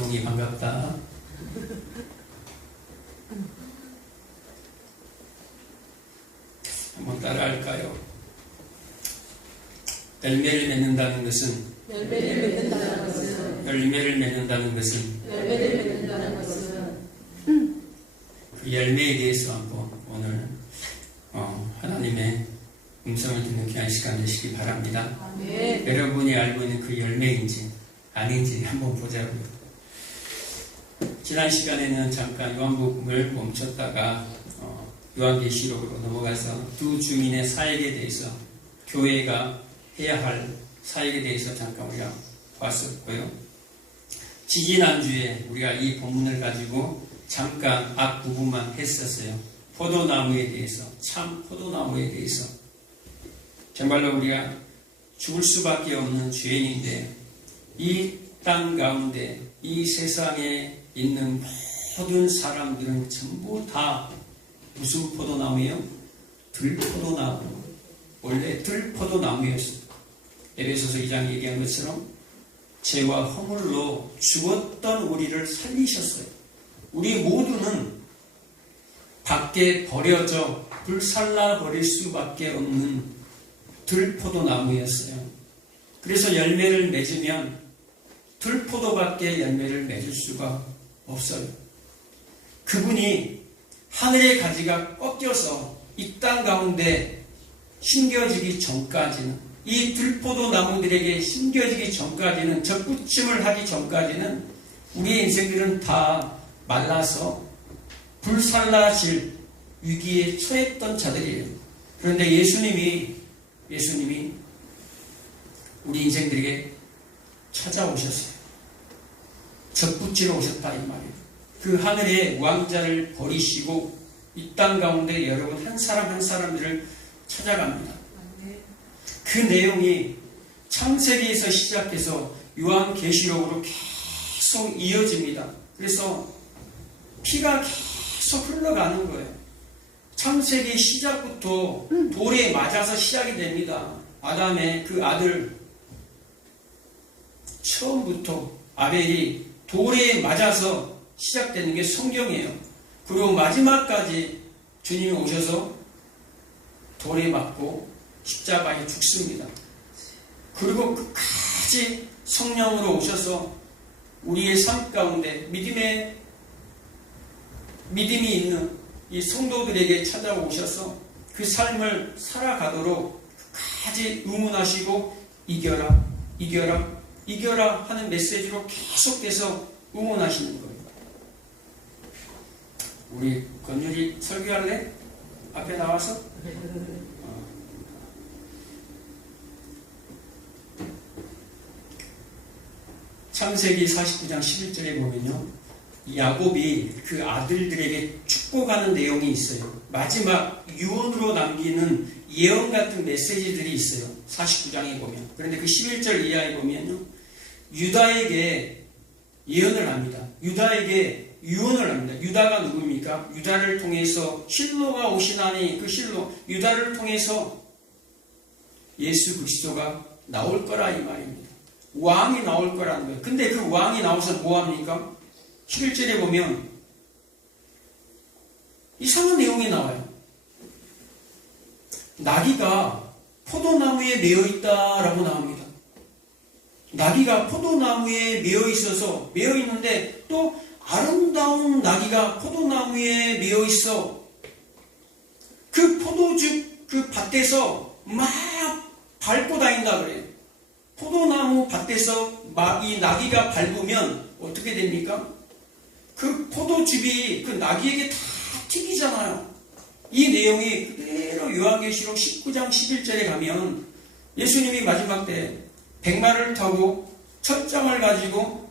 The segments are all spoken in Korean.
동이 반갑다. 한번 따라할까요? 열매를 맺는다는 것은 열매를 맺는다는 것은 그 열매에 대해서 한번 오늘 하나님의 음성을 듣는 귀한 시간 되시기 바랍니다. 여러분이 알고 있는 그 열매인지 아닌지 한번 보자고요. 지난 시간에는 잠깐 요한복음을 멈췄다가 요한계시록으로 넘어가서 두 주인의 사역에 대해서, 교회가 해야 할 사역에 대해서 잠깐 우리가 봤었고요. 지지난주에 우리가 이 본문을 가지고 잠깐 앞부분만 했었어요. 포도나무에 대해서, 참 포도나무에 대해서. 정말로 우리가 죽을 수밖에 없는 죄인인데, 이 땅 가운데 이 세상에 있는 모든 사람들은 전부 다 무슨 포도나무예요? 들포도나무. 원래 들포도나무였어요. 에베소서 2장 얘기한 것처럼 죄와 허물로 죽었던 우리를 살리셨어요. 우리 모두는 밖에 버려져 불살라 버릴 수밖에 없는 들포도나무였어요. 그래서 열매를 맺으면 들포도밖에 열매를 맺을 수가 없어요. 그분이 하늘의 가지가 꺾여서 이 땅 가운데 심겨지기 전까지는, 이 들포도 나무들에게 심겨지기 전까지는, 적부침을 하기 전까지는 우리의 인생들은 다 말라서 불살라질 위기에 처했던 자들이에요. 그런데 예수님이 우리 인생들에게 찾아오셨어요. 적부치러 오셨다 이 말이에요. 그 하늘의 왕자를 버리시고 이 땅 가운데 여러분 한 사람 한 사람들을 찾아갑니다. 그 내용이 창세기에서 시작해서 요한계시록으로 계속 이어집니다. 그래서 피가 계속 흘러가는 거예요. 창세기 시작부터 돌에 맞아서 시작이 됩니다. 아담의 그 아들, 처음부터 아벨이 돌에 맞아서 시작되는 게 성경이에요. 그리고 마지막까지 주님이 오셔서 돌에 맞고 십자가에 죽습니다. 그리고 끝까지 성령으로 오셔서 우리의 삶 가운데 믿음이 있는 이 성도들에게 찾아오셔서 그 삶을 살아가도록 끝까지 응원하시고 이겨라, 이겨라, 이겨라 하는 메시지로 계속해서 응원하시는 거예요. 우리 건율이 설교할래? 앞에 나와서? 창세기 49장 11절에 보면요, 야곱이 그 아들들에게 축복하는 내용이 있어요. 마지막 유언으로 남기는 예언 같은 메시지들이 있어요. 49장에 보면. 그런데 그 11절 이하에 보면요, 유다에게 예언을 합니다. 유다에게 유언을 합니다. 유다가 누굽니까? 유다를 통해서 실로가 오시나니, 그 실로, 유다를 통해서 예수 그리스도가 나올 거라 이 말입니다. 왕이 나올 거라는 거예요. 근데 그 왕이 나와서 뭐합니까? 11절에 보면 이상한 내용이 나와요. 나귀가 포도나무에 매여 있다라고 나옵니다. 나귀가 포도나무에 매여 있어서, 매여 있는데 또 아름다운 나귀가 포도나무에 매여 있어. 그 포도즙 그 밭에서 막 밟고 다닌다 그래요. 포도나무 밭에서 막 이 나귀가 밟으면 어떻게 됩니까? 그 포도즙이 그 나귀에게 다 튀기잖아요. 이 내용이 그대로 요한계시록 19장 11절에 가면 예수님이 마지막 때 백마를 타고 첫장을 가지고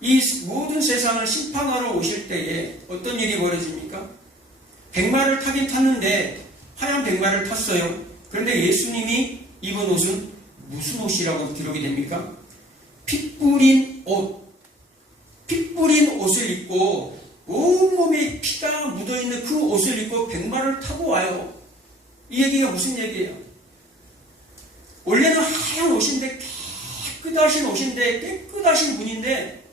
이 모든 세상을 심판하러 오실 때에 어떤 일이 벌어집니까? 백마를 타긴 탔는데 하얀 백마를 탔어요. 그런데 예수님이 입은 옷은 무슨 옷이라고 기록이 됩니까? 피 뿌린 옷을 입고 온몸에 피가 묻어있는 그 옷을 입고 백마를 타고 와요. 이 얘기가 무슨 얘기예요? 원래는 하얀 옷인데 깨끗하신 분인데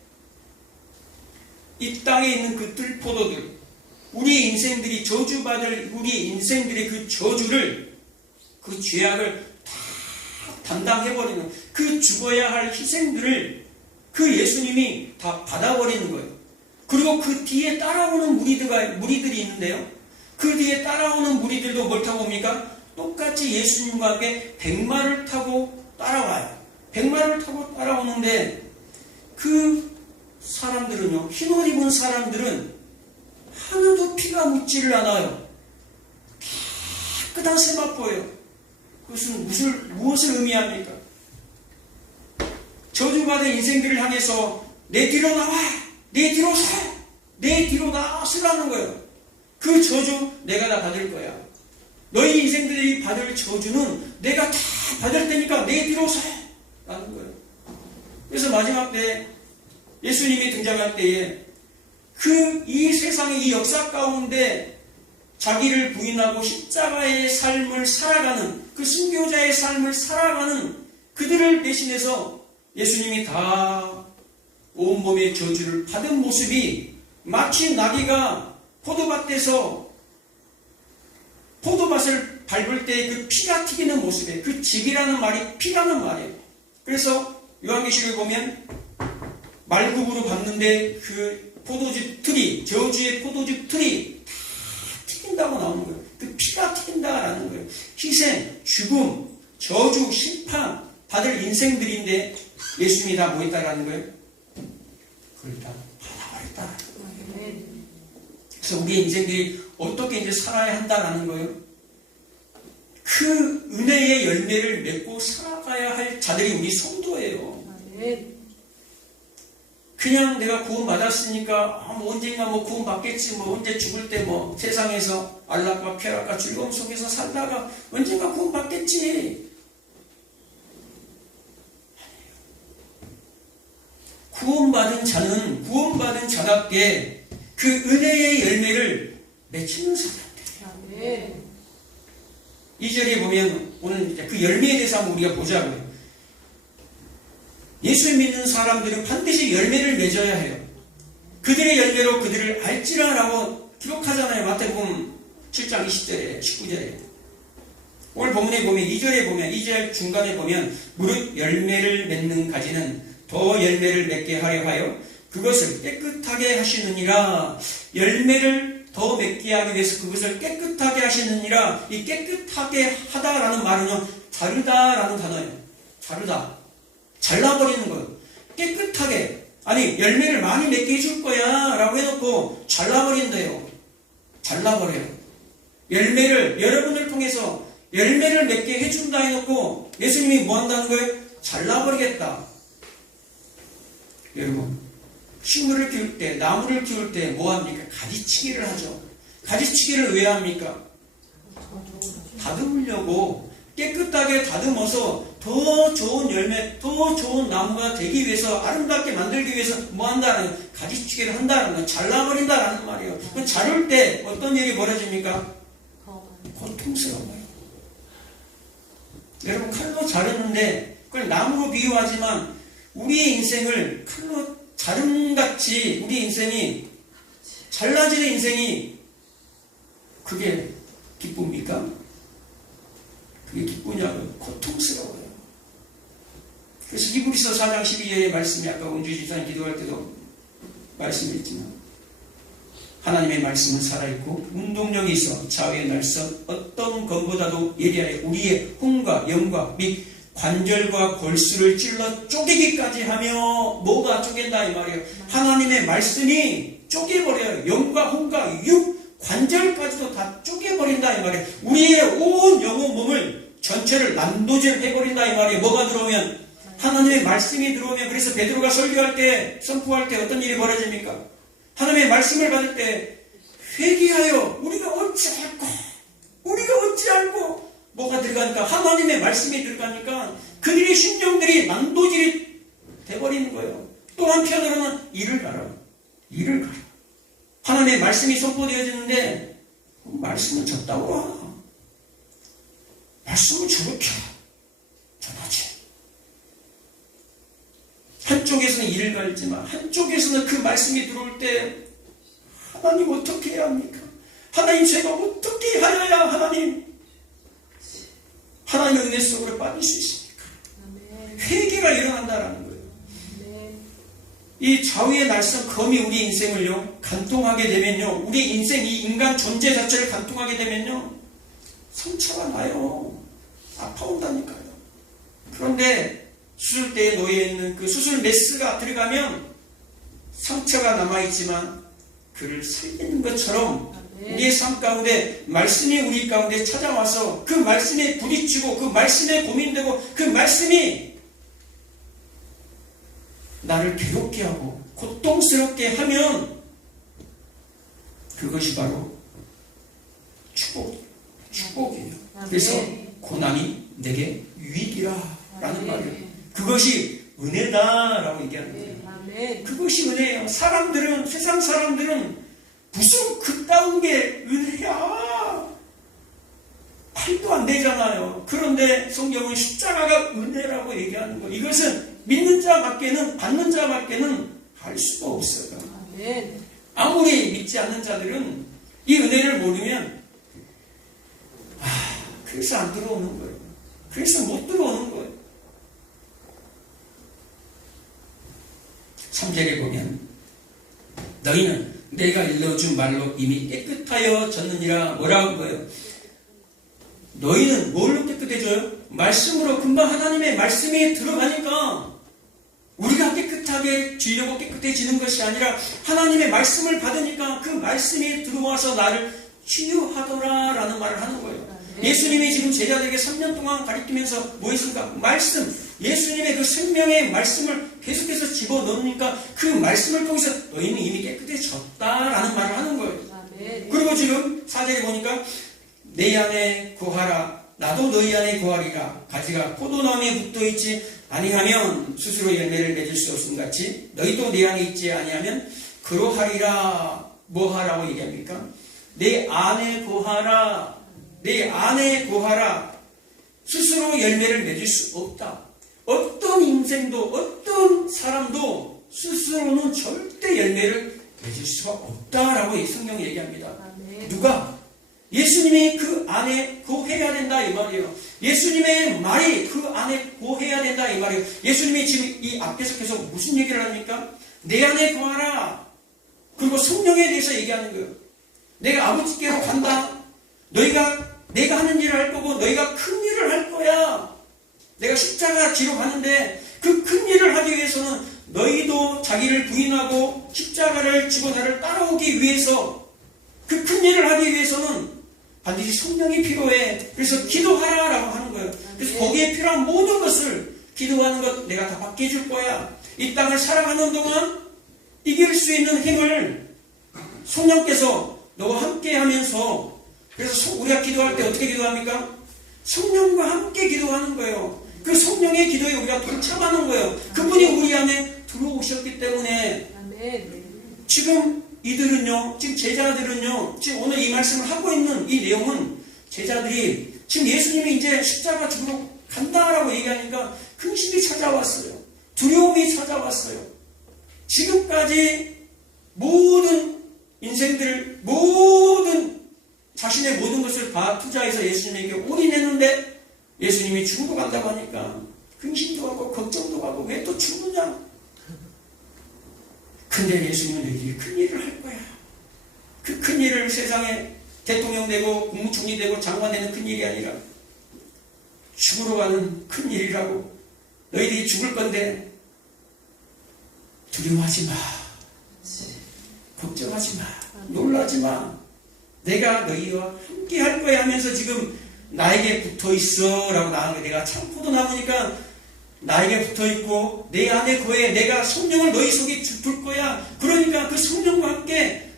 이 땅에 있는 그 들포도들, 우리 인생들이 저주받을 우리 인생들의 그 저주를, 그 죄악을 다 담당해버리는, 그 죽어야 할 희생들을 그 예수님이 다 받아버리는 거예요. 그리고 그 뒤에 따라오는 무리들이 있는데요. 그 뒤에 따라오는 무리들도 뭘 타고 옵니까? 똑같이 예수님과 함께 백마를 타고 따라와요. 백마를 타고 따라오는데 그 사람들은요, 흰옷 입은 사람들은 하나도 피가 묻지를 않아요. 깨끗한 세마포예요. 그것은 무엇을 의미합니까? 저주받은 인생들을 향해서 내 뒤로 나와! 내 뒤로 서! 내 뒤로 나서라는 거예요. 그 저주 내가 다 받을 거야. 너희 인생들이 받을 저주는 내가 다 받을 테니까 내 뒤로 서! 라는 거예요. 그래서 마지막 때 예수님이 등장할 때에 이 세상의 이 역사 가운데 자기를 부인하고 십자가의 삶을 살아가는, 그 순교자의 삶을 살아가는 그들을 대신해서 예수님이 다 온몸의 저주를 받은 모습이 마치 나귀가 포도밭에서 포도밭을 밟을 때 그 피가 튀기는 모습에, 그 직이라는 말이 피라는 말이에요. 그래서 요한계시록에 보면 말굽으로 밟는데 그 포도즙 틀이, 저주의 포도즙 틀이 다 튀긴다고 나오는 거예요. 그 피가 튀긴다라는 거예요. 희생, 죽음, 저주, 심판 받을 인생들인데 예수님이 다 뭐 했다라는 거예요? 그걸 다 받아버렸다. 그래서 우리 인생들이 어떻게 이제 살아야 한다라는 거예요? 그 은혜의 열매를 맺고 살아가야 할 자들이 우리 성도예요. 그냥 내가 구원 받았으니까 뭐 언젠가 뭐 구원 받겠지, 뭐 언제 죽을 때 뭐 세상에서 안락과 쾌락과 즐거움 속에서 살다가 언젠가 구원 받겠지. 구원받은 자답게 그 은혜의 열매를 맺히는 사람들이에요. 2절에 보면 오늘 이제 그 열매에 대해서 한번 우리가 보자고요. 예수 믿는 사람들은 반드시 열매를 맺어야 해요. 그들의 열매로 그들을 알지라라고 기록하잖아요. 마태복음 7장 20절에 19절에. 오늘 본문에 보면 2절에 보면 2절 중간에 보면 무릇 열매를 맺는 가지는 더 열매를 맺게 하려 하여 그것을 깨끗하게 하시느니라. 열매를 더 맺게 하기 위해서 그것을 깨끗하게 하시느니라. 이 깨끗하게 하다라는 말은요, 자르다라는 단어예요. 자르다. 잘라버리는 거예요. 깨끗하게. 아니, 열매를 많이 맺게 해줄 거야 라고 해놓고 잘라버린대요. 잘라버려요. 열매를, 여러분을 통해서 열매를 맺게 해준다 해놓고 예수님이 뭐 한다는 거예요? 잘라버리겠다. 여러분, 식물을 키울 때, 나무를 키울 때 뭐 합니까? 가지치기를 하죠. 가지치기를 왜 합니까? 다듬으려고, 깨끗하게 다듬어서 더 좋은 열매, 더 좋은 나무가 되기 위해서, 아름답게 만들기 위해서 뭐 한다는, 가지치기를 한다는 건 잘라버린다라는 말이에요. 그 자를 때 어떤 일이 벌어집니까? 고통스러워요. 여러분, 칼로 자르는데 그걸 나무로 비유하지만 우리의 인생을 칼로 자름같이 우리 인생이 잘라지는 인생이 그게 기쁩니까? 그게 기쁘냐고요? 고통스러워요. 그래서 히브리서 4장 12절의 말씀이 아까 원주 집사님 기도할 때도 말씀했지만 하나님의 말씀은 살아있고 운동력이 있어 좌우의 날선 어떤 검보다도 예리하여 우리의 혼과 영과 및 관절과 골수를 찔러 쪼개기까지 하며 뭐가 쪼갠다 이 말이에요. 하나님의 말씀이 쪼개버려요. 영과 혼과 육, 관절까지도 다 쪼개버린다 이 말이에요. 우리의 온 영혼 몸을 전체를 난도질 해버린다 이 말이에요. 뭐가 들어오면? 하나님의 말씀이 들어오면. 그래서 베드로가 설교할 때, 선포할 때 어떤 일이 벌어집니까? 하나님의 말씀을 받을 때 회개하여 우리가 어찌 알고 뭐가 들어가니까 하나님의 말씀이 들어가니까 그들의 심정들이 난도질이 돼버리는 거예요. 또 한편으로는 일을 가라. 하나님의 말씀이 선포되어지는데 말씀은 적다고 와. 말씀은 저렇게 전하지. 한쪽에서는 이를 갈지만 한쪽에서는 그 말씀이 들어올 때 하나님 어떻게 해야 합니까? 하나님 제가 어떻게 하여야 하나님의 은혜 속으로 빠질 수 있습니까? 회개가 일어난다라는 거예요. 이 좌우의 날선 검이 우리 인생을요 간통하게 되면요, 우리 인생 이 인간 존재 자체를 간통하게 되면요 상처가 나요. 아파온다니까요. 그런데 수술대에 놓여있는 그 수술 메스가 들어가면 상처가 남아있지만 그를 살리는 것처럼 우리의 삶 가운데 말씀이 우리 가운데 찾아와서 그 말씀에 부딪히고 그 말씀에 고민되고 그 말씀이 나를 괴롭게 하고 고통스럽게 하면 그것이 바로 축복이에요. 그래서 고난이 내게 유익이라 라는 말이에요. 그것이 은혜다라고 얘기하는 거예요. 그것이 은혜예요. 세상 사람들은 무슨 그따운 게 은혜야, 말도 안 되잖아요. 그런데 성경은 십자가가 은혜라고 얘기하는 거예요. 이것은 믿는 자밖에는, 받는 자밖에는 알 수가 없어요. 아무리 믿지 않는 자들은 이 은혜를 모르면 그래서 안 들어오는 거예요. 그래서 못 들어오는 거예요. 3절에 보면 너희는 내가 일러준 말로 이미 깨끗하여졌느니라. 뭐라고 거예요? 너희는 뭘로 깨끗해져요? 말씀으로. 금방 하나님의 말씀이 들어가니까 우리가 깨끗하게 지려고 깨끗해지는 것이 아니라 하나님의 말씀을 받으니까 그 말씀이 들어와서 나를 치유하더라 라는 말을 하는 거예요. 예수님이 지금 제자들에게 3년 동안 가르치면서 뭐 했습니까? 말씀, 예수님의 그 생명의 말씀을 계속해서 집어넣으니까 그 말씀을 통해서 너희는 이미 깨끗해졌다라는 말을 하는 거예요. 그리고 지금 4절에 보니까 내 안에 거하라, 나도 너희 안에 거하리라. 가지가 포도나무에 붙어있지 아니하면 스스로 열매를 맺을 수 없음 같이 너희도 내 안에 있지 아니하면 그러하리라. 뭐 하라고 얘기합니까? 내 안에 거하라. 내 안에 거하라. 스스로 열매를 맺을 수 없다. 어떤 인생도 어떤 사람도 스스로는 절대 열매를 맺을 수가 없다라고 이 성경이 얘기합니다. 누가? 예수님이 그 안에 거해야 된다 이 말이에요. 예수님의 말이 그 안에 거해야 된다 이 말이에요. 예수님이 지금 이 앞에서 계속 무슨 얘기를 합니까? 내 안에 거하라. 그리고 성령에 대해서 얘기하는 거예요. 내가 아버지께로 간다. 내가 하는 일을 할 거고 너희가 큰 일을 할 거야. 내가 십자가 지러 가는데 그 큰 일을 하기 위해서는 너희도 자기를 부인하고 십자가를 지고 나를 따라오기 위해서 그 큰 일을 하기 위해서는 반드시 성령이 필요해. 그래서 기도하라라고 하는 거예요. 그래서 거기에 필요한 모든 것을 기도하는 것 내가 다 받게 해줄 거야. 이 땅을 살아가는 동안 이길 수 있는 힘을 성령께서 너와 함께 하면서, 그래서 우리가 기도할 때 어떻게 기도합니까? 성령과 함께 기도하는 거예요. 그 성령의 기도에 우리가 동참하는 거예요. 그분이 우리 안에 들어오셨기 때문에 지금 이들은요, 지금 제자들은요, 지금 오늘 이 말씀을 하고 있는 이 내용은 제자들이 지금 예수님이 이제 십자가 죽으러 간다라고 얘기하니까 근심이 찾아왔어요. 두려움이 찾아왔어요. 지금까지 모든 인생들을, 모든 자신의 모든 것을 다 투자해서 예수님에게 올인했는데 예수님이 죽으러 간다고 하니까 근심도 하고 걱정도 하고 왜 또 죽느냐. 근데 예수님은 너희들이 큰 일을 할 거야. 그 큰 일을 세상에 대통령 되고 국무총리 되고 장관 되는 큰 일이 아니라 죽으러 가는 큰 일이라고. 너희들이 죽을 건데 두려워하지 마. 걱정하지 마. 놀라지 마. 내가 너희와 함께 할 거야 하면서 지금 나에게 붙어 있어 라고 나하는 거야. 내가 참포도 나무니까 나에게 붙어 있고 내 안에 거해. 내가 성령을 너희 속에 둘 거야. 그러니까 그 성령과 함께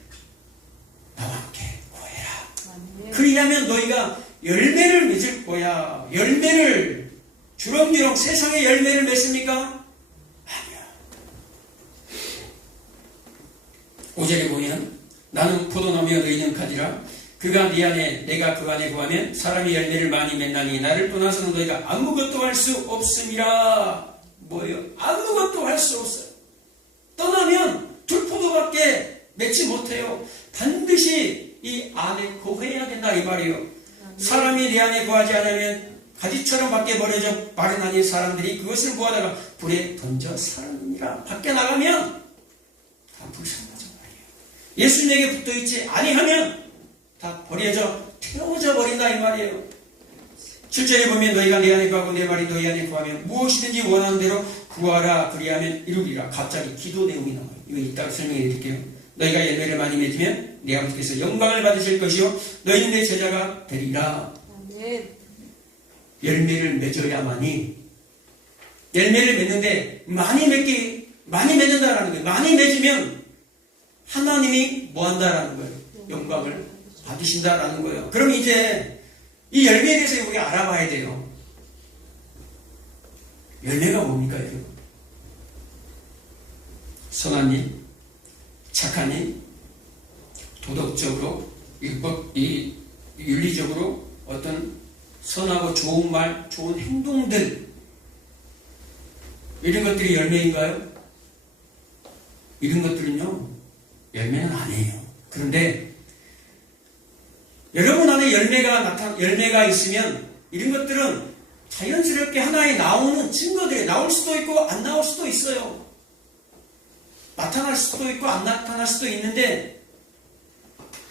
나와 함께 거해라. 그리하면 너희가 열매를 맺을 거야. 열매를 주렁주렁 세상에 열매를 맺습니까? 아니야. 5절에 보면 나는 포도나무여 너희는 가지라. 그가 네 안에 내가 그 안에 거하면 사람이 열매를 많이 맺나니 나를 떠나서는 너희가 아무것도 할 수 없음이라. 뭐예요? 아무것도 할 수 없어요. 떠나면 들포도밖에 맺지 못해요. 반드시 이 안에 거해야 된다 이 말이에요. 사람이 내 안에 거하지 않으면 가지처럼 밖에 버려져 마련하니 사람들이 그것을 구하다가 불에 던져 살느니라. 밖에 나가면 다 불살라져 말이에요. 예수님에게 붙어있지 아니하면 다 버려져 태워져 버린다 이 말이에요. 7절에 보면 너희가 내 안에 거하고 내 말이 너희 안에 거하면 무엇이든지 원하는 대로 구하라 그리하면 이루리라. 갑자기 기도 내용이 나와요. 이거 이따가 설명해 드릴게요. 너희가 열매를 많이 맺으면 내 아버지께서 영광을 받으실 것이요 너희는 내 제자가 되리라. 아멘. 열매를 맺어야만이 열매를 맺는데 많이 맺는다라는 거예요. 많이 맺으면 하나님이 뭐 한다라는 거예요. 영광을 받으신다라는 거예요. 그럼 이제 이 열매에 대해서 우리가 알아봐야 돼요. 열매가 뭡니까? 여러분? 선한 일, 착한 일, 도덕적으로, 윤리적으로 어떤 선하고 좋은 말, 좋은 행동들 이런 것들이 열매인가요? 이런 것들은요 열매는 아니에요. 그런데 여러분 안에 열매가 있으면 이런 것들은 자연스럽게 하나에 나오는 증거들이 나올 수도 있고 안 나올 수도 있어요. 나타날 수도 있고 안 나타날 수도 있는데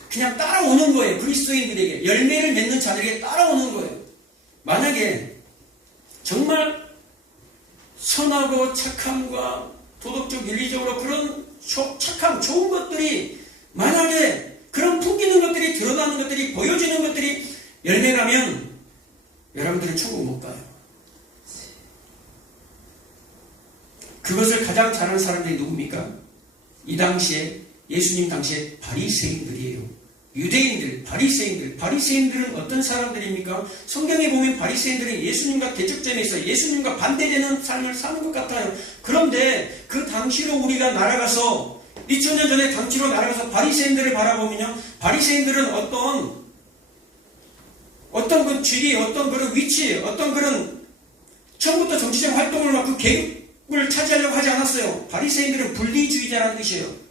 그냥 따라오는 거예요. 그리스도인들에게 열매를 맺는 자들에게 따라오는 거예요. 만약에 정말 선하고 착함과 도덕적 윤리적으로 그런 착함 좋은 것들이 만약에 그런 풍기는 것들이 드러나는 것들이 보여지는 것들이 열매라면 여러분들은 천국 못 가요. 그것을 가장 잘하는 사람들이 누굽니까? 이 당시에 예수님 당시에 바리새인들이에요. 유대인들, 바리새인들은 어떤 사람들입니까? 성경에 보면 바리새인들은 예수님과 대척점에 있어 예수님과 반대되는 삶을 사는 것 같아요. 그런데 그 당시로 우리가 날아가서 2000년 전에 당시로 날아가서 바리새인들을 바라보면요, 바리새인들은 어떤 그 직위, 어떤 그런 위치, 어떤 그런 처음부터 정치적 활동을 막 그 계급을 차지하려고 하지 않았어요. 바리새인들은 분리주의자라는 뜻이에요.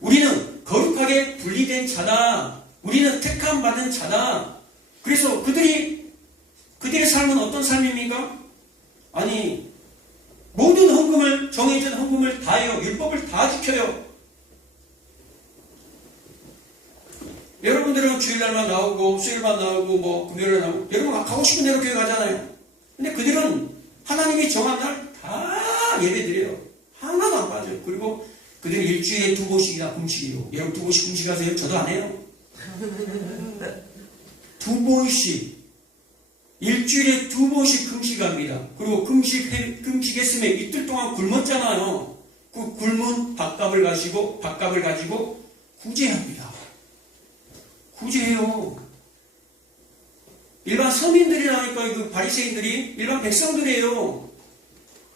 우리는 거룩하게 분리된 자다. 우리는 택함 받은 자다. 그래서 그들의 삶은 어떤 삶입니까? 아니, 모든 헌금을, 정해진 헌금을 다 해요. 율법을 다 지켜요. 여러분들은 주일날만 나오고, 수요일만 나오고, 뭐, 금요일에 나오고, 여러분 가고 싶은 대로 교회 가잖아요. 근데 그들은 하나님이 정한 날 다 예배드려요. 하나도 안 빠져요. 그리고 그들은 일주일에 2번씩이나 금식이요. 여러분 2번씩 금식하세요? 저도 안 해요. 2번씩. 일주일에 2번씩 금식합니다. 그리고 금식했으면 이틀 동안 굶었잖아요. 그 굶은 밥값을 가지고 구제합니다. 구제해요. 일반 서민들이라니까 그 바리새인들이 일반 백성들이에요.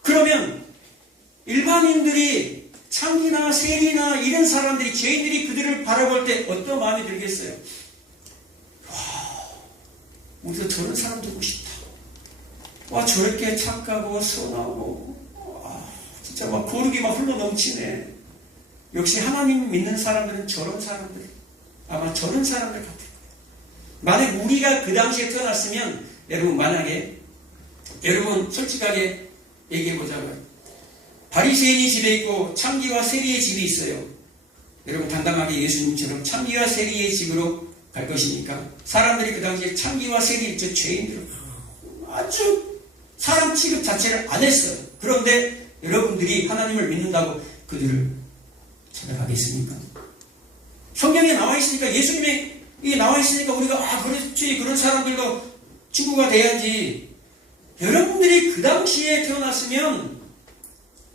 그러면 일반인들이 창기나 세리나 이런 사람들이 죄인들이 그들을 바라볼 때 어떤 마음이 들겠어요? 와, 우리도 저런 사람 되고 싶다. 와, 저렇게 착하고 선하고 와, 진짜 막 거룩이 막 흘러 넘치네. 역시 하나님 믿는 사람들은 저런 사람들, 아마 저런 사람들 같을 거예요. 만약 우리가 그 당시에 태어났으면 여러분 솔직하게 얘기해보자고요. 바리새인이 집에 있고 창기와 세리의 집이 있어요. 여러분 당당하게 예수님처럼 창기와 세리의 집으로 갈 것입니까? 사람들이 그 당시에 창기와 세리, 저 죄인들을 아주 사람 취급 자체를 안 했어요. 그런데 여러분들이 하나님을 믿는다고 그들을 찾아가겠습니까? 성경에 나와 있으니까, 예수님이 나와 있으니까 우리가 그렇지, 그런 사람들과 친구가 돼야지. 여러분들이 그 당시에 태어났으면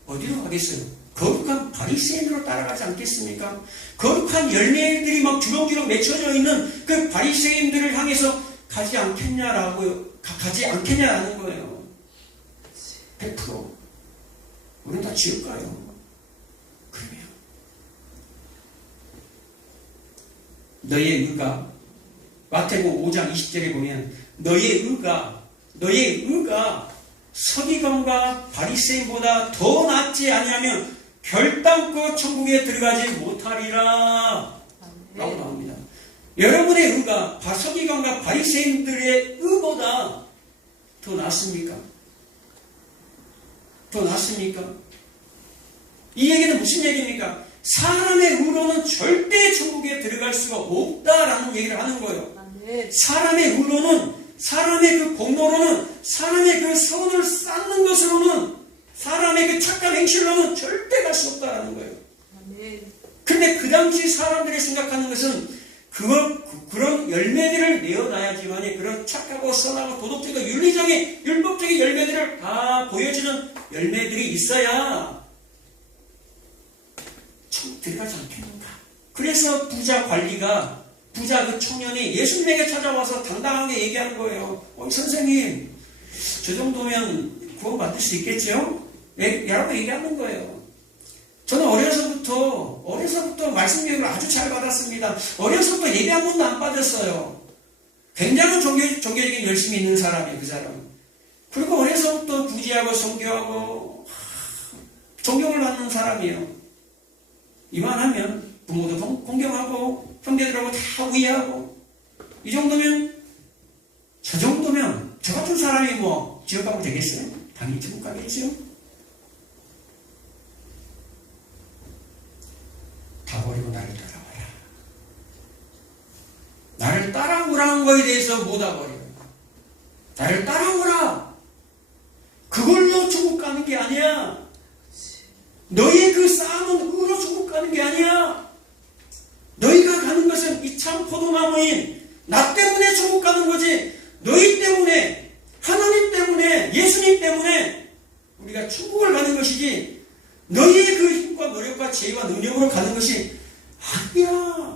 어디로 가겠어요? 거룩한 바리새인으로 따라가지 않겠습니까? 거룩한 열매들이 막 주렁주렁 맺혀져 있는 그 바리새인들을 향해서 가지 않겠냐라는 거예요. 100%. 우리는 다 지옥 가요. 그러면 너의 의가, 마태복음 5장 20절에 보면 너의 의가 서기관과 바리새인보다 더 낫지 아니하면 결단코 천국에 들어가지 못하리라 라고 나옵니다. 여러분의 의가 서기관과 바리새인들의 의보다 더 낫습니까? 더 낫습니까? 이 얘기는 무슨 얘기입니까? 사람의 의로는 절대 천국에 들어갈 수가 없다라는 얘기를 하는 거예요. 사람의 의로는, 사람의 그 공로로는, 사람의 그 선을 쌓는 것으로는, 사람의 그 착한 행실로는 절대 갈 수 없다라는 거예요. 근데 그 당시 사람들이 생각하는 것은 그런 열매들을 내어놔야지만이 그런 착하고 선하고 도덕적이고 윤리적인 율법적인 열매들을 다 보여주는 열매들이 있어야 천국 들어가지 않겠는가. 그래서 부자 그 청년이 예수님에게 찾아와서 당당하게 얘기하는 거예요. 선생님, 저 정도면 구원받을 수 있겠죠? 라고 얘기하는 거예요. 저는 어려서부터 말씀 교육을 아주 잘 받았습니다. 어려서부터 예배 한 번도 안 빠졌어요. 굉장한 종교적인 열심이 있는 사람이에요, 그 사람은. 그리고 어려서부터 구제하고 성교하고 존경을 받는 사람이에요. 이만하면 부모도 공경하고 형제들하고 다 우애하고 이 정도면 저 같은 사람이 뭐 지옥 가면 되겠어요? 당연히 지옥 가겠죠. 다 버리고 나를 따라와라. 나를 따라오라는 거에 대해서 못 와버려요. 나를 따라오라. 그걸로 천국 가는 게 아니야. 너의 그 쌓아놓은 의로 천국 가는 게 아니야. 너희가 가는 것은 이 참 포도나무인 나 때문에 천국 가는 거지. 너희 때문에, 하나님 때문에, 예수님 때문에 우리가 천국을 가는 것이지 너희의 그 힘과 노력과 지혜와 능력으로 가는 것이 아니야.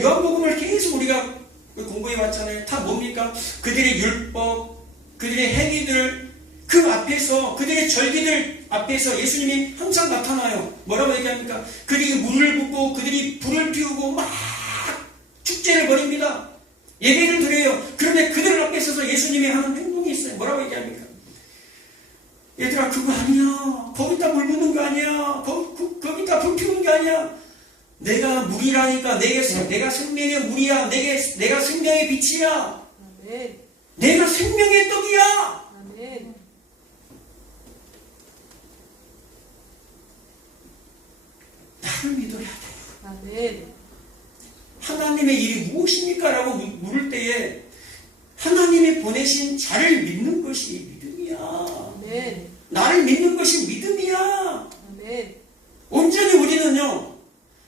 요한복음을 계속 우리가 공부해 왔잖아요. 다 뭡니까? 그들의 율법, 그들의 행위들, 그 앞에서, 그들의 절기들 앞에서 예수님이 항상 나타나요. 뭐라고 얘기합니까? 그들이 물을 붓고 그들이 불을 피우고 막 축제를 벌입니다. 예배를 드려요. 그런데 그들 앞에 서서 예수님이 하는 행동이 있어요. 뭐라고 얘기합니까? 얘들아, 그거 아니야. 거기다 물 붓는 거 아니야. 거기다 불 피우는 거 아니야. 내가 물이라니까. 내가 생명의 물이야. 내가 생명의 빛이야. 아멘. 내가 생명의 떡이야. 아멘. 나를 믿어야 돼. 아멘. 하나님의 일이 무엇입니까? 라고 물을 때에 하나님이 보내신 자를 믿는 것이 믿음이야. 아멘. 나를 믿는 것이 믿음이야. 아멘. 온전히 우리는요,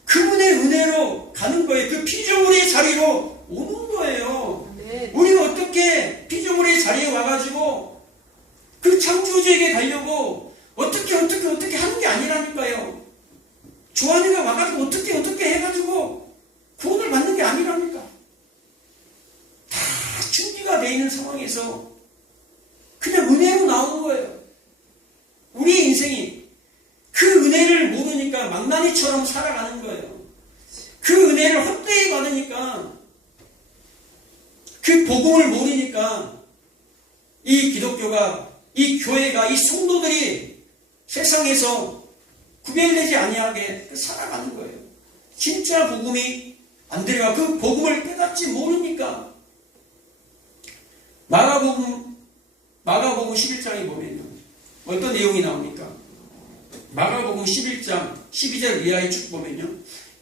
그분의 은혜로 가는 거예요. 그 피조물의 자리로 오는 거예요. 아멘. 우리가 어떻게 피조물의 자리에 와가지고 그 창조주에게 가려고 어떻게 하는 게 아니라니까요. 조한이가 와가지고 어떻게 해가지고 구원을 받는 게 아니라니까. 다 준비가 되어 있는 상황에서 그냥 은혜로 나오는 거예요. 우리의 인생이 그 은혜를 모르니까 망나니처럼 살아가는 거예요. 그 은혜를 헛되이 받으니까, 그 복음을 모르니까 이 기독교가, 이 교회가, 이 성도들이 세상에서 구별되지 아니하게 살아가는 거예요. 진짜 복음이 안 들어가. 그 복음을 깨닫지 모르니까. 마가복음 11장에 보면요, 어떤 내용이 나옵니까? 마가복음 11장 12절 이하에 쭉 보면요,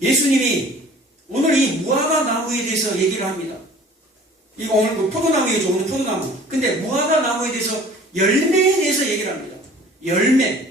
예수님이 오늘 이 무화과 나무에 대해서 얘기를 합니다. 이거 오늘 그 포도나무이죠. 오늘 포도나무. 근데 무화과 나무에 대해서 열매에 대해서 얘기를 합니다. 열매.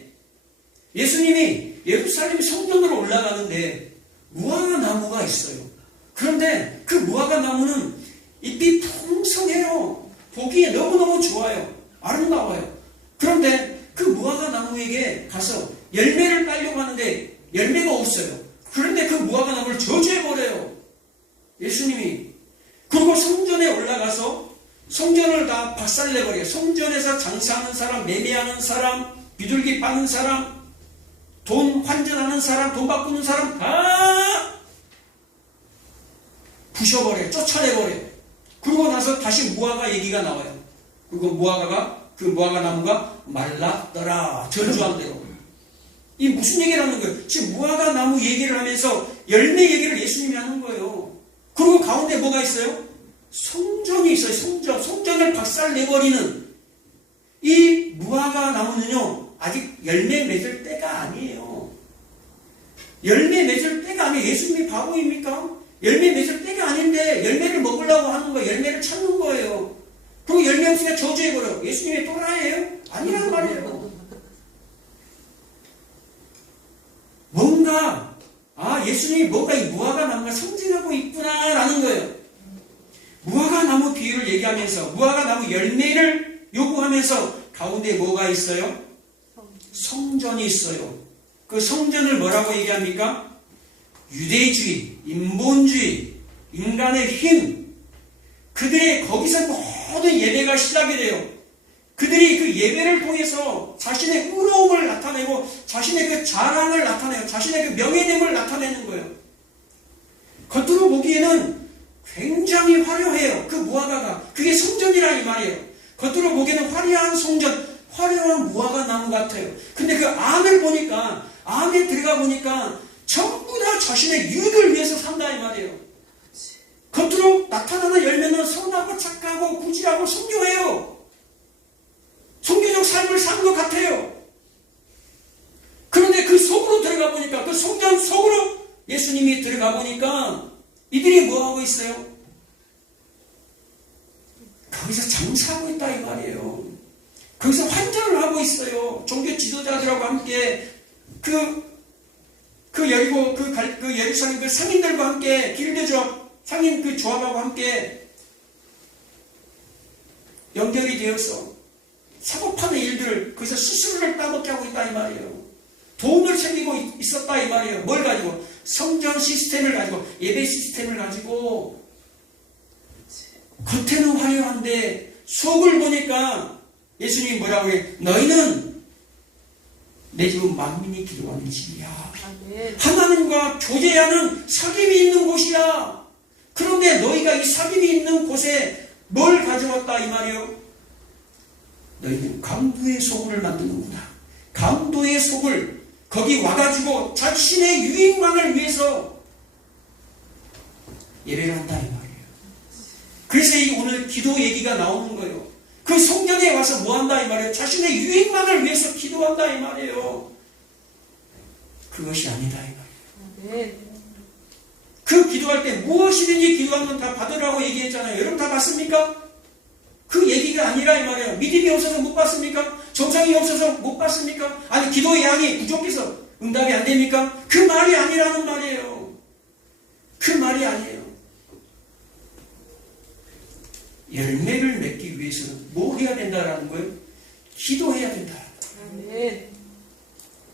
예수님이 예루살렘 성전으로 올라가는데 무화과 나무가 있어요. 그런데 그 무화과 나무는 잎이 풍성해요. 보기에 너무너무 좋아요. 아름다워요. 그런데 그 무화과 나무에게 가서 열매를 따려고 하는데 열매가 없어요. 그런데 그 무화과 나무를 저주해버려요, 예수님이. 그리고 성전에 올라가서 성전을 다 박살내버려요. 성전에서 장사하는 사람, 매매하는 사람, 비둘기 파는 사람, 돈 환전하는 사람, 돈 바꾸는 사람 다 부셔버려요. 쫓아내버려요. 그러고 나서 다시 무화과 얘기가 나와요. 그리고 무화과가 그 무화과 나무가 말랐더라. 저주한 대로. 이 무슨 얘기를 하는 거예요? 지금 무화과 나무 얘기를 하면서 열매 얘기를 예수님이 하는 거예요. 그리고 가운데 뭐가 있어요? 성전이 있어요. 성전. 성전을 박살내버리는 이 무화과 나무는요, 아직 열매 맺을 때가 아니에요. 열매 맺을 때가 아니에요. 예수님이 바보입니까? 열매 맺을 때가 아닌데 열매를 먹으려고 하는 거예요. 열매를 찾는 거예요. 그리고 열매 없으니까 저주해버려요. 예수님의 또라이예요? 아니란 말이에요. 뭔가 예수님이 뭔가 이 무화과 나무가 상징하고 있구나라는 거예요. 무화과 나무 비유를 얘기하면서 무화과 나무 열매를 요구하면서 가운데 뭐가 있어요? 성전이 있어요. 그 성전을 뭐라고 얘기합니까? 유대주의, 인본주의, 인간의 힘, 그들의 거기서 모든 예배가 시작이 돼요. 그들이 그 예배를 통해서 자신의 의로움을 나타내고 자신의 그 자랑을 나타내고 자신의 그 명예됨을 나타내는 거예요. 겉으로 보기에는 굉장히 화려해요. 그 무화과가. 그게 성전이라 이 말이에요. 겉으로 보기에는 화려한 성전, 화려한 무화과 나무 같아요. 근데 그 안을 보니까, 안에 들어가 보니까 전부 다 자신의 유익을 위해서 산다 이 말이에요. 겉으로 나타나는 열매는 선하고 착하고 부지하고 순교해요. 종교적 삶을 사는 것 같아요. 그런데 그 속으로 들어가 보니까, 그 성전 속으로 예수님이 들어가 보니까 이들이 뭐하고 있어요? 거기서 장사하고 있다 이 말이에요. 거기서 환전을 하고 있어요. 종교 지도자들하고 함께 그 예루살렘 그 상인들과 함께 길드조합, 상인 그 조합하고 함께 연결이 되어서 사고파는 일들을 거기서 수수료를 따먹게 하고 있다 이 말이에요. 돈을 챙기고 있었다 이 말이에요. 뭘 가지고? 성전 시스템을 가지고, 예배 시스템을 가지고. 겉에는 화려한데 속을 보니까 예수님이 뭐라고 해요? 너희는 내 집은 만민이 기도하는 집이야. 하나님과 교제하는 사귐이 있는 곳이야. 그런데 너희가 이 사귐이 있는 곳에 뭘 가져왔다 이 말이에요? 너희는 강도의 소굴을 만드는구나. 강도의 소굴, 거기 와가지고 자신의 유익만을 위해서 예배를 한다 이 말이에요. 그래서 오늘 기도 얘기가 나오는 거예요. 그 성전에 와서 뭐 한다 이 말이에요? 자신의 유익만을 위해서 기도한다 이 말이에요. 그것이 아니다 이 말이에요. 그 기도할 때 무엇이든지 기도하는 건 다 받으라고 얘기했잖아요. 여러분 다 받습니까? 그 얘기가 아니라 이 말이에요. 믿음이 없어서 못 받습니까? 정성이 없어서 못 받습니까? 아니 기도의 양이 부족해서 응답이 안 됩니까? 그 말이 아니라는 말이에요. 그 말이 아니에요. 열매를 맺기 위해서는 뭐 해야 된다라는 거예요? 기도해야 된다.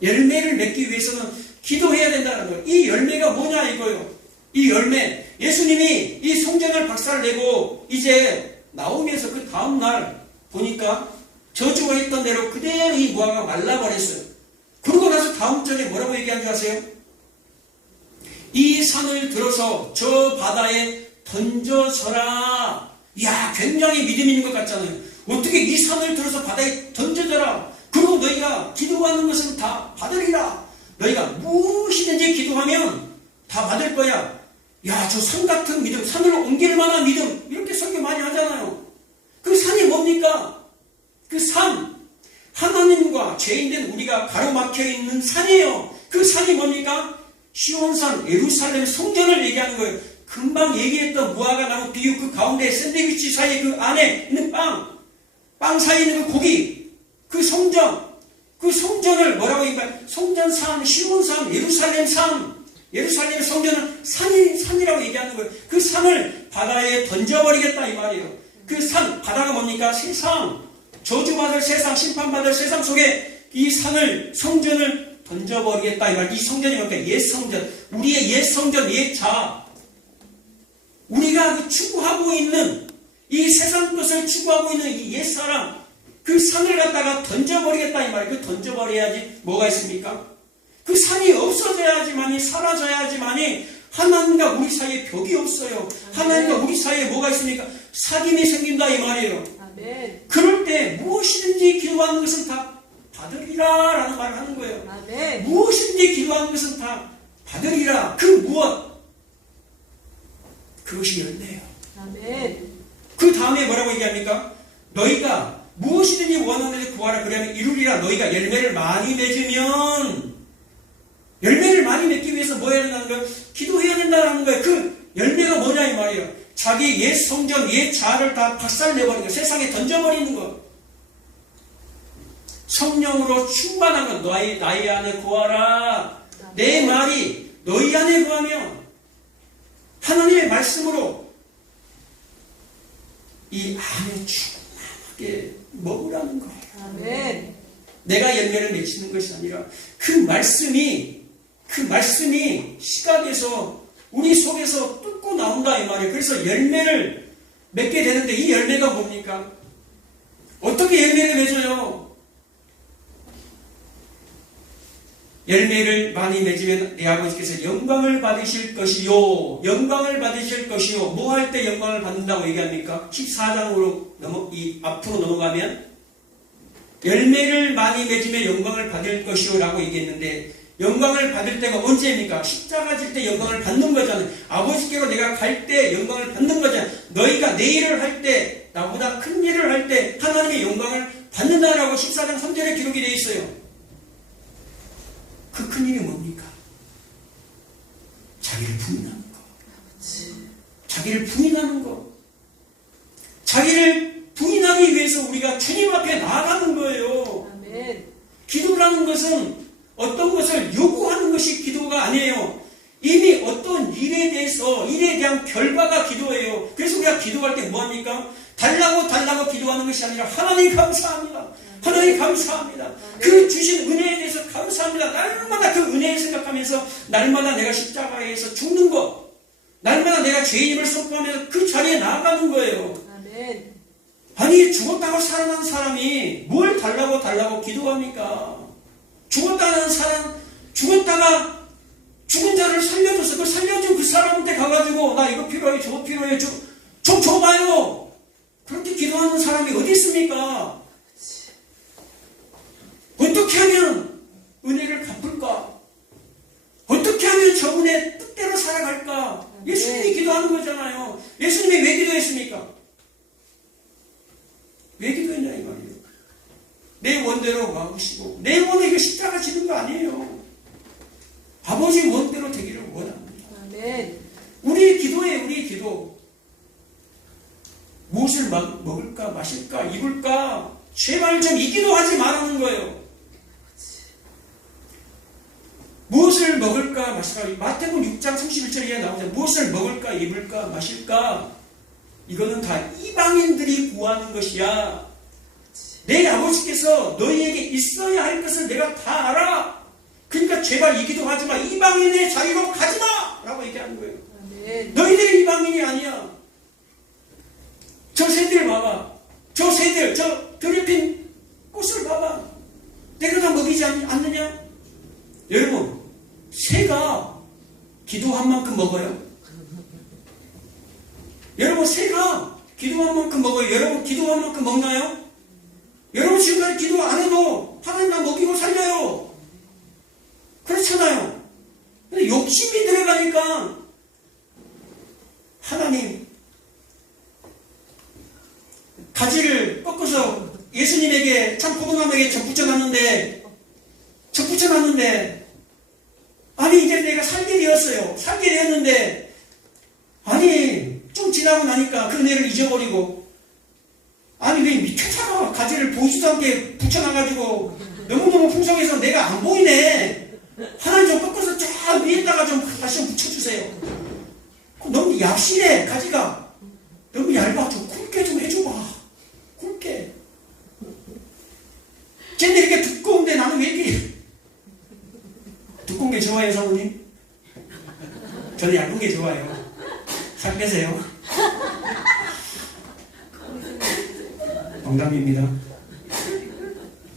열매를 맺기 위해서는 기도해야 된다는 거예요. 이 열매가 뭐냐 이거예요. 이 열매, 예수님이 이 성전을 박살내고 이제 나오면서 그 다음날 보니까 저주가 했던 대로 그대로 이 무화과가 말라버렸어요. 그러고 나서 다음 절에 뭐라고 얘기한 줄 아세요? 이 산을 들어서 저 바다에 던져서라. 이야, 굉장히 믿음 있는 것 같잖아요. 어떻게 이 산을 들어서 바다에 던져져라. 그리고 너희가 기도하는 것은 다 받으리라. 너희가 무엇이든지 기도하면 다 받을 거야. 야, 저 산 같은 믿음, 산으로 옮길 만한 믿음, 이렇게 설교 많이 하잖아요. 그 산이 뭡니까? 그 산, 하나님과 죄인된 우리가 가로막혀 있는 산이에요. 그 산이 뭡니까? 시온산, 예루살렘 성전을 얘기하는 거예요. 금방 얘기했던 무화과 나무 비유, 그 가운데 샌드위치 사이에 그 안에 있는 빵 사이에 있는 그 고기, 그 성전, 그 성전을 뭐라고 얘기할까요? 성전산, 시온산, 예루살렘 산, 예루살렘 성전은 산이라고 얘기하는 거예요. 그 산을 바다에 던져버리겠다 이 말이에요. 그 산, 바다가 뭡니까? 세상, 저주받을 세상, 심판받을 세상 속에 이 산을, 성전을 던져버리겠다 이 말이에요. 이 성전이 뭡니까? 옛 성전, 우리의 옛 성전, 옛 자아, 우리가 그 추구하고 있는 이 세상 것을 추구하고 있는 이 옛사람, 그 산을 갖다가 던져버리겠다 이 말이에요. 그 던져버려야지 뭐가 있습니까? 그 산이 없어져야지만이, 사라져야지만이 하나님과 우리 사이에 벽이 없어요. 하나님과 우리 사이에 뭐가 있습니까? 사귐이 생긴다 이 말이에요. 아멘. 그럴 때 무엇이든지 기도하는 것은 다 받으리라 라는 말을 하는 거예요. 아멘. 무엇이든지 기도하는 것은 다 받으리라. 그 무엇? 그것이 열매예요. 아멘. 그 다음에 뭐라고 얘기합니까? 너희가 무엇이든지 원하는 데 구하라 그러면 이루리라. 너희가 열매를 많이 맺으면, 열매를 많이 맺기 위해서 뭐 해야 된다는 거예요? 기도해야 된다는 거예요. 그 열매가 뭐냐 이 말이에요. 자기 옛 성전, 옛 자아를 다 박살내버리는 거예요. 세상에 던져버리는 거. 성령으로 충만한 것. 나의 안에 구하라. 내 말이 너희 안에 구하면 하나님의 말씀으로 이 안에 충만하게 먹으라는 거예요. 아멘. 내가 열매를 맺히는 것이 아니라 그 말씀이 시각에서 우리 속에서 뚫고 나온다 이 말이에요. 그래서 열매를 맺게 되는데 이 열매가 뭡니까? 어떻게 열매를 맺어요? 열매를 많이 맺으면 내 아버지께서 영광을 받으실 것이요. 영광을 받으실 것이요. 뭐 할 때 영광을 받는다고 얘기합니까? 14장으로 앞으로 넘어가면 열매를 많이 맺으면 영광을 받을 것이요 라고 얘기했는데 영광을 받을 때가 언제입니까? 십자가 질 때 영광을 받는 거잖아요. 아버지께로 내가 갈 때 영광을 받는 거잖아요. 너희가 내 일을 할 때, 나보다 큰 일을 할 때 하나님의 영광을 받는다라고 14장 3절에 기록이 되어 있어요. 그 큰 일이 뭡니까? 자기를 부인하는 거. 자기를 부인하는 거. 자기를 부인하기 위해서 우리가 주님 앞에 나아가는 거예요. 아멘. 기도라는 것은 어떤 것을 요구하는 것이 기도가 아니에요. 이미 어떤 일에 대해서, 일에 대한 결과가 기도예요. 그래서 우리가 기도할 때 뭐합니까? 달라고 기도하는 것이 아니라 하나님 감사합니다. 하나님 감사합니다. 그 주신 은혜에 대해서 감사합니다. 날마다 그 은혜를 생각하면서 날마다 내가 십자가에서 죽는 것, 날마다 내가 죄인임을 선포하면서 그 자리에 나아가는 거예요. 아멘. 아니 죽었다고 살아난 사람이 뭘 달라고 기도합니까? 죽었다는 사람, 죽었다가 죽은 자를 살려줘서 그 살려준 그 사람한테 가가지고 나 이거 필요해 저거 필요해 좀 줘봐요. 그렇게 기도하는 사람이 어디 있습니까? 어떻게 하면 은혜를 갚을까? 어떻게 하면 저 은혜 뜻대로 살아갈까? 예수님이 기도하는 거잖아요. 예수님이 왜 기도했습니까? 왜 기도했냐 이 말이에요. 내 원대로 막으시고 내 원에 이거 십자가 지는 거 아니에요. 아버지 원대로 되기를 원합니다. 아멘. 우리의 기도에 우리의 기도. 무엇을 먹을까 마실까 입을까 제발 좀 이 기도하지 말라는 거예요. 무엇을 먹을까 마실까 마태복음 6장 31절에 나오죠. 무엇을 먹을까 입을까 마실까 이거는 다 이방인들이 구하는 것이야. 내 아버지께서 너희에게 있어야 할 것을 내가 다 알아. 그러니까 제발 이 기도하지 마. 이방인의 자리로 가지 마! 라고 얘기하는 거예요. 아멘. 너희들이 이방인이 아니야. 저 새들 봐봐. 저 새들, 저 드리핀 꽃을 봐봐. 내가 다 먹이지 않느냐? 여러분, 새가 기도한 만큼 먹어요? 여러분, 새가 기도한 만큼 먹어요? 여러분, 기도한 만큼 먹나요? 여러분, 지금까지 기도 안 해도 하나님 나 먹이고 살려요. 그렇잖아요. 근데 욕심이 들어가니까 하나님 가지를 꺾어서 예수님에게 참 포도나무에게 접 붙여놨는데 아니 이제 내가 살게 되었어요. 살게 되었는데 아니 좀 지나고 나니까 그 은혜를 잊어버리고 아니 왜 미쳤다가 가지를 보이지도 않게 붙여놔가지고 너무너무 풍성해서 내가 안 보이네. 하나님 좀 꺾어서 쫙 위에다가 좀 다시 좀 붙여주세요. 너무 얇시네 가지가. 너무 얇아. 좀 굵게 좀 해줘봐. 굵게. 쟤네 이렇게 두꺼운데 나는 왜 이렇게 두꺼운 게 좋아요 사모님? 저는 얇은 게 좋아요. 살 빼세요. 농담입니다.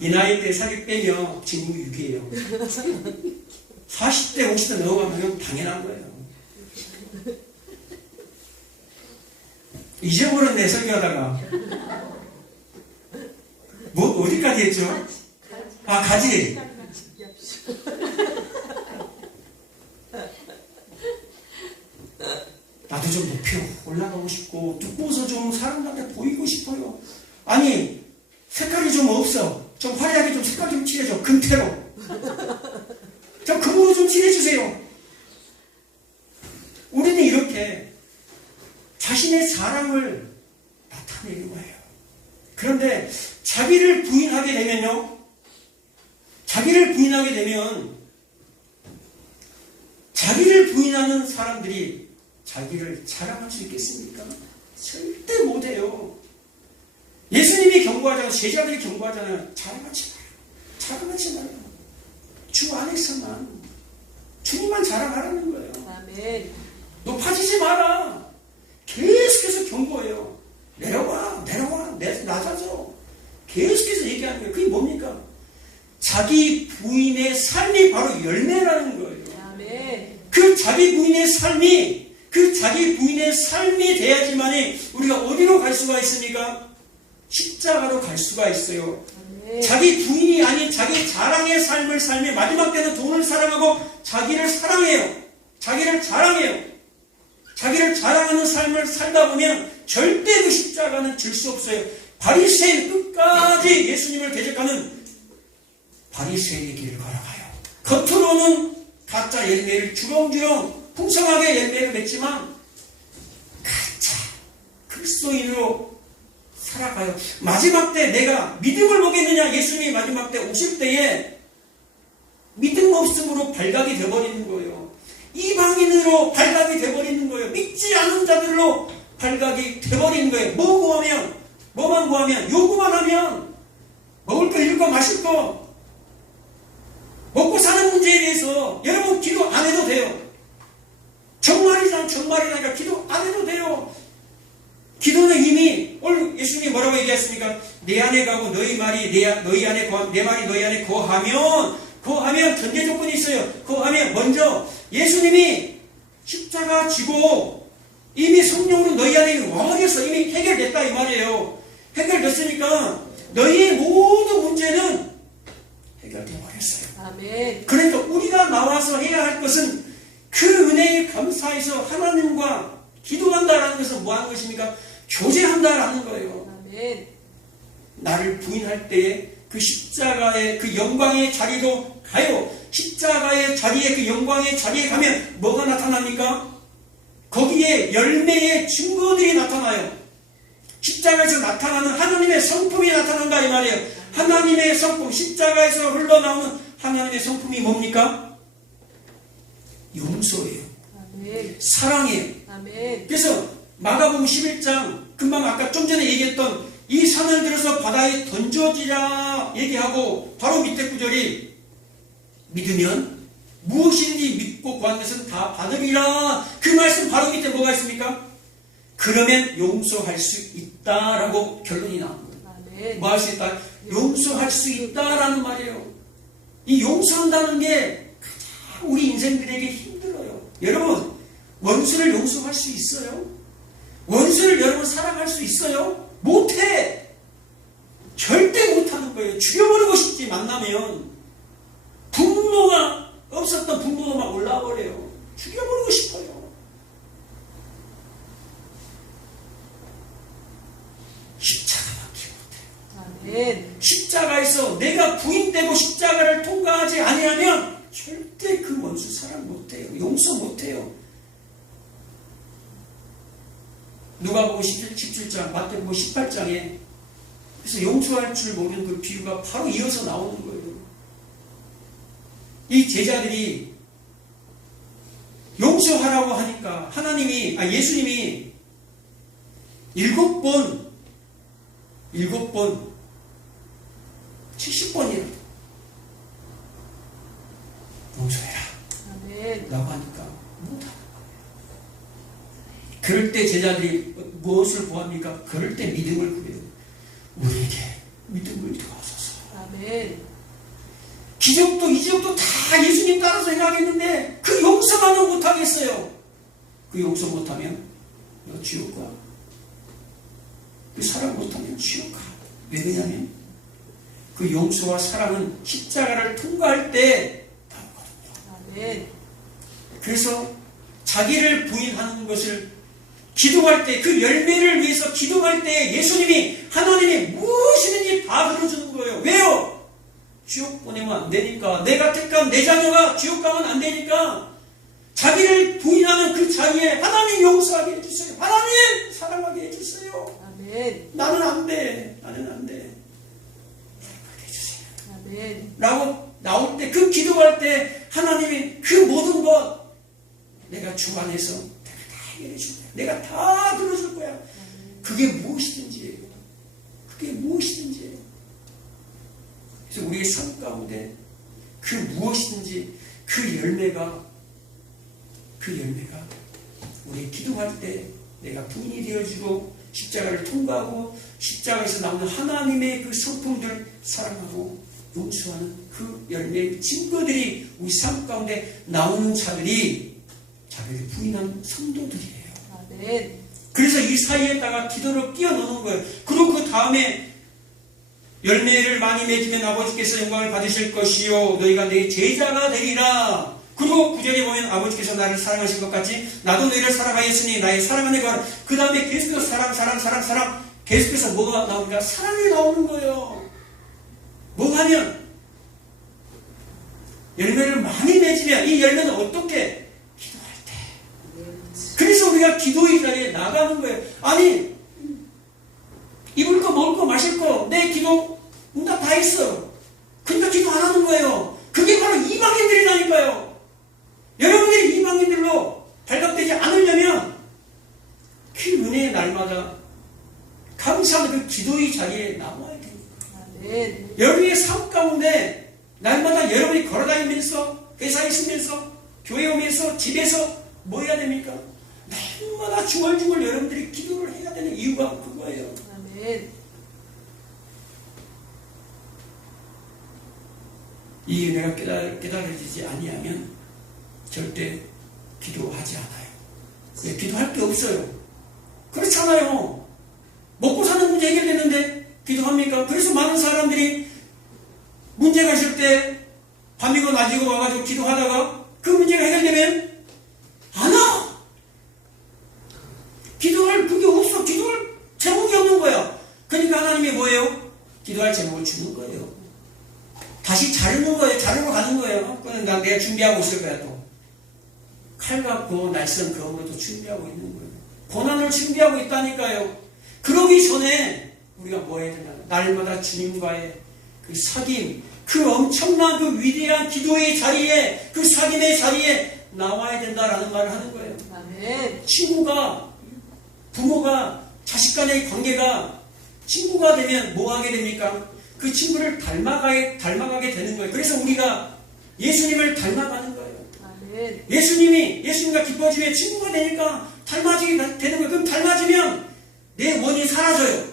이 나이 때 살이 빼면 진국이 유기해요. 40대 50대 넘어가면 당연한 거예요. 잊어버렸네 설교하다가. 뭐 어디까지 했죠? 아, 가지. 나도 좀 높여 올라가고 싶고 두꺼워서 좀 사람들한테 보이고 싶어요. 아니 색깔이 좀 없어. 좀 화려하게 좀 색깔 좀 칠해줘. 금태로. 좀 금으로 좀 칠해주세요. 우리는 이렇게 자신의 자랑을 나타내는 거예요. 그런데 자기를 부인하게 되면요. 자기를 부인하는 사람들이 자기를 자랑할 수 있겠습니까? 절대 못해요. 예수님이 경고하잖아요. 제자들이 경고하잖아요. 자랑하지 마요. 자랑하지 마요. 주 안에서만 주님만 자랑하라는 거예요. 아멘. 높아지지 마라. 계속해서 경고해요. 내려와 낮아져. 계속해서 얘기하는 거예요. 그게 뭡니까? 자기 부인의 삶이 바로 열매라는 거예요. 아멘. 그 자기 부인의 삶이 돼야지만이 우리가 어디로 갈 수가 있습니까? 십자가로 갈 수가 있어요. 아멘. 자기 부인이 아닌 자기 자랑의 삶을 살며 마지막 때는 돈을 사랑하고 자기를 사랑해요. 자기를 자랑해요. 자기를 자랑하는 삶을 살다 보면 절대 그 십자가는 질 수 없어요. 바리새인 끝까지 예수님을 대적하는 바리새인의 길을 걸어가요. 겉으로는 가짜 열매를 주렁주렁 풍성하게 열매를 맺지만 가짜 그리스도인으로 살아가요. 마지막 때 내가 믿음을 보겠느냐? 예수님이 마지막 때 오실 때에 믿음 없음으로 발각이 되어버리는 거예요. 이방인으로 발각이 되어버리는 거예요. 믿지 않는 자들로 발각이 되어버리는 거예요. 뭐만 구하면 요구만 하면 먹을 거, 입을 거, 마실 거 먹고 사는 문제에 대해서 여러분 기도 안 해도 돼요. 정말이니까 기도 안 해도 돼요. 기도는 이미 오늘 예수님이 뭐라고 얘기했습니까? 내 안에 가고 너희 말이 내 안에 내 말이 너희 안에 거하면 전제 조건이 있어요. 거하면 먼저 예수님이 십자가 지고 이미 성령으로 너희 안에 왕하겠어. 이미 해결됐다 이 말이에요. 해결됐으니까 너희의 모든 문제는 해결되어 버렸어요. 아멘. 그러니까 우리가 나와서 해야 할 것은 그 은혜에 감사해서 하나님과 기도한다라는 것은 뭐 하는 것입니까? 교제한다라는 거예요. 아멘. 나를 부인할 때에 그 십자가의 그 영광의 자리로 가요. 십자가의 자리에 그 영광의 자리에 가면 뭐가 나타납니까? 거기에 열매의 증거들이 나타나요. 십자가에서 나타나는 하나님의 성품이 나타난다 이 말이에요. 하나님의 성품, 십자가에서 흘러나오는 하나님의 성품이 뭡니까? 용서예요. 아멘. 사랑이에요. 아멘. 그래서 마가복음 11장 금방 아까 좀 전에 얘기했던 이 산을 들어서 바다에 던져지라 얘기하고 바로 밑에 구절이 믿으면 무엇인지 믿고 구한 것은 다 받으리라. 그 말씀 바로 밑에 뭐가 있습니까? 그러면 용서할 수 있다라고 결론이 나옵니다. 아멘. 뭐 할 수 있다? 용서할 수 있다라는 말이에요. 이 용서한다는 게 가장 우리 인생들에게 힘들어요. 여러분 원수를 용서할 수 있어요? 원수를 여러분 사랑할 수 있어요? 못해. 절대 못하는 거예요. 죽여버리고 싶지. 만나면 분노가 없었던 분노도 막 올라와버려요. 죽여버리고 싶어요. 십자가밖에 못해요. 아멘. 십자가에서 내가 부인되고 십자가를 통과하지 아니하면 절대 그 원수 사랑 못해요. 용서 못해요. 누가복음 17장, 마태복음 18장에 그래서 용서할 줄 모르는 그 비유가 바로 이어서 나오는 거예요. 이 제자들이 용서하라고 하니까 예수님이 7번 70번이에요. 용서해라. 아멘. 라고 하니까 못하는 거예요. 그럴 때 제자들이 무엇을 구합니까? 그럴 때 믿음을 구해요. 우리에게 믿음을 주옵소서. 아멘. 기적도 이적도 다 예수님 따라서 행하겠는데 그 용서만은 못하겠어요. 그 용서 못하면 너 지옥 가. 그 사랑 못하면 지옥 가. 왜 그러냐면 그 용서와 사랑은 십자가를 통과할 때 나오거든요. 아멘. 그래서 자기를 부인하는 것을 기도할 때, 그 열매를 위해서 기도할 때 예수님이, 하나님이 무엇이든지 다 들어주는 거예요. 왜요? 지옥 보내면 안 되니까. 내가 택한 내 자녀가 지옥 가면 안 되니까. 자기를 부인하는 그 자리에 하나님 용서하게 해주세요. 하나님 사랑하게 해주세요. 아멘. 나는 안 돼. 나는 안 돼. 사랑하게 해주세요. 아멘. 라고 나올 때, 그 기도할 때 하나님이 그 모든 것 내가 주관해서 내가 다 해결해 줄 거야. 내가 다 들어줄 거야. 그게 무엇이든지예요. 그게 무엇이든지예요. 그래서 우리의 삶 가운데 그 무엇이든지 그 열매가 우리 기도할 때 내가 분이 되어주고 십자가를 통과하고 십자가에서 나오는 하나님의 그 성품들 사랑하고 용서하는 그 열매의 증거들이 우리 삶 가운데 나오는 자들이 자기를 부인한 성도들이에요. 아멘. 그래서 이 사이에다가 기도를 끼워 넣는 거예요. 그리고 그 다음에 열매를 많이 맺으면 아버지께서 영광을 받으실 것이요 너희가 내 제자가 되리라. 그리고 9절에 보면 아버지께서 나를 사랑하신 것 같이 나도 너희를 사랑하였으니 나의 사랑하는 것. 그 다음에 계속해서 사랑 계속해서 뭐가 나옵니까? 사랑이 나오는 거예요. 뭐 하면 열매를 많이 맺으면 이 열매는 어떻게? 기도할 때. 그래서 우리가 기도의 자리에 나가는 거예요. 아니 입을 거 먹을 거 마실 거 내 기도 응답 다 했어. 그러니까 기도 안 하는 거예요. 그게 바로 이방인들이라니까요. 여러분들이 이방인들로 발각되지 않으려면 그 은혜의 날마다 감사하는 그 기도의 자리에 나와야 됩니다. 아멘. 여러분의 삶 가운데 날마다 여러분이 걸어다니면서 회사에 있으면서 교회 오면서 집에서 뭐 해야 됩니까? 날마다 중얼중얼 여러분들이 기도를 해야 되는 이유가 그거예요. 아멘. 이 은혜가 깨달아지지 아니하면 절대 기도하지 않아요. 왜? 기도할 게 없어요. 그렇잖아요. 먹고 사는 문제 해결되는데 기도합니까? 그래서 많은 사람들이 문제가 있을 때 밤이고 낮이고 와가지고 기도하다가 그 문제가 해결되면 안 와. 기도할 그게 없어. 기도할 제목이 없는 거야. 그러니까 하나님이 뭐예요? 기도할 제목을 주는 거예요. 다시 자르는 거예요. 자르러 가는 거예요. 그건 내가 준비하고 있을 거야 또. 칼 갖고 날선 검으로도 준비하고 있는 거예요. 고난을 준비하고 있다니까요. 그러기 전에 우리가 뭐 해야 되나? 날마다 주님과의 그 사귐, 그 엄청난 그 위대한 기도의 자리에, 그 사귐의 자리에 나와야 된다라는 말을 하는 거예요. 아멘. 친구가, 부모가, 자식 간의 관계가 친구가 되면 뭐 하게 됩니까? 그 친구를 닮아가게 되는 거예요. 그래서 우리가 예수님을 닮아가는 거예요. 아멘. 예수님과 기뻐지면 친구가 되니까 닮아지게 되는 거예요. 그럼 닮아지면 내 원이 사라져요.